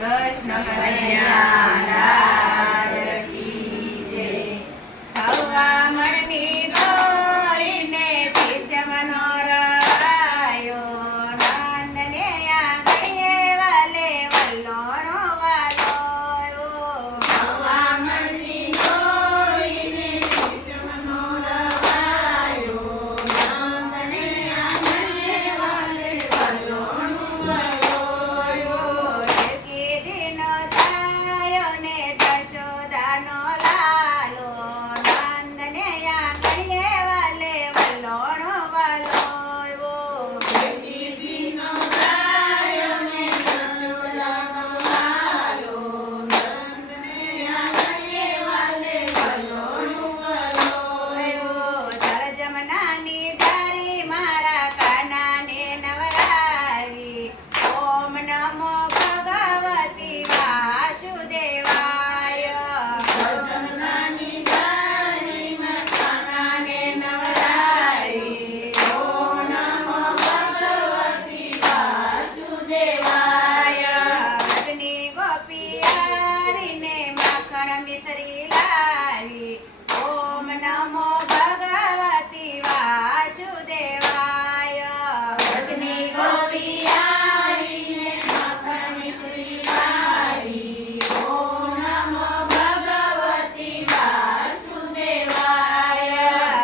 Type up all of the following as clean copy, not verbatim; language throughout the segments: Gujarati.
કૃષ્ણ કનૈયા લાલ કી જય. ખવામણની ગોળીને શિષ્ય મનોહરાયો, નંદને આંગણીએ વાલે વલ્લોણો વાલોયો. ખવામણની ગોળીને શિષ્ય મનોહરાયો, નંદને આંગણે વાલે વલ્લોણો વાલોયો. દેવકીજીનો છાયો ને જશોદાનો લાલો, નંદને આંગણીએ વાલે વલ્લોણો વાલોયો. દેવકીજીનો છાયો ને જશોદાનો લાલો, નંદને આંગણે વાલે વલ્લોણો વાલોયો. જળ જમનાની જારી મારા કાનાને નવરાવી, ઓમ નમો ભગવતી વાસુદેવાય. જમનાની જારીમાં કાનાને નવરાવી, ઓમ નમો ભગવતી વાસુદેવાય. વ્રતની ગોપી આવીને માખણ મિસરી લાવી, ઓમ નમો ભગવતી વાસુદેવાય. વ્રતની ગોપી આવીને માખણ મિસરી લાવી, ઓમ નમો ભગવતી વાસુદેવાય.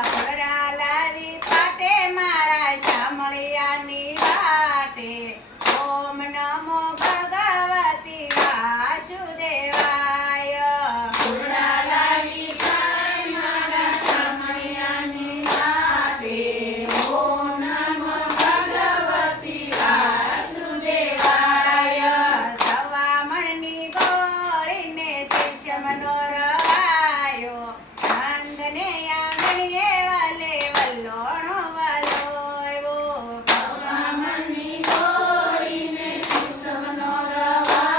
ઘોડા લાવી પાટે મારા શામળિયાની વાટે, ઓમ નમો ભગવતી વાસુદેવાય. ઘોડા લાવી પાટે મારા શામળિયાની વાટે, ઓમ નમો ભગવતી વાસુદેવાય. સવામણની ગોળીને શિષ્ય મનોહરાયો, નંદને આંગણીએ વાલે વલ્લોણો વાલોયો. સવામણની ગોળીને શિષ્ય મનોહરાયો,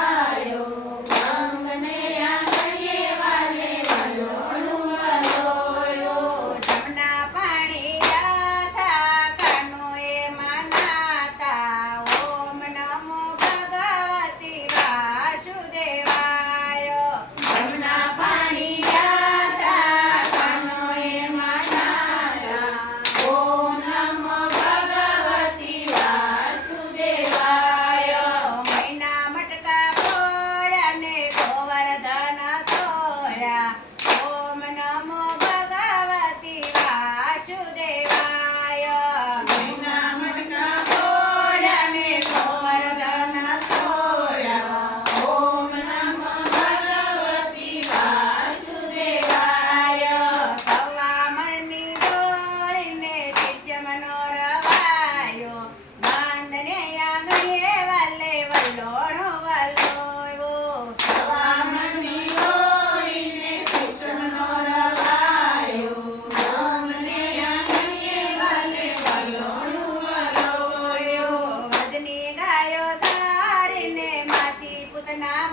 નંદને આંગણીએ વાલે વલ્લોણો વાલોયો. જમના પાણી આસા કાનોએ મનાતા, ઓમ નમો ભગવતી વાસુદેવાય. જમના પાણી આસા કાનોએ મનાતા, ઓમ નમો ભગવતી વાસુદેવાય. મૈના મટકા ફોડ્યા ને ગોવર્ધન તોડ્યા, ઓમ નમો ભગવતી વાસુદેવાય. મૈના મટકા ફોડ્યા ને ગોવર્ધન તોડ્યા, ઓમ નમો ભગવતી વાસુદેવાય. સવામણની ગોળીને શિષ્ય મનોહરાયો, નંદને આંગણીએ વાલે વલ્લોણો વાલોયો. સવામણની ગોળીને શિષ્ય મનોહરાયો, નંદને આંગણીએ વાલે વલ્લોણો વાલોયો. વદની ગાયો સારીને માસી પૂતના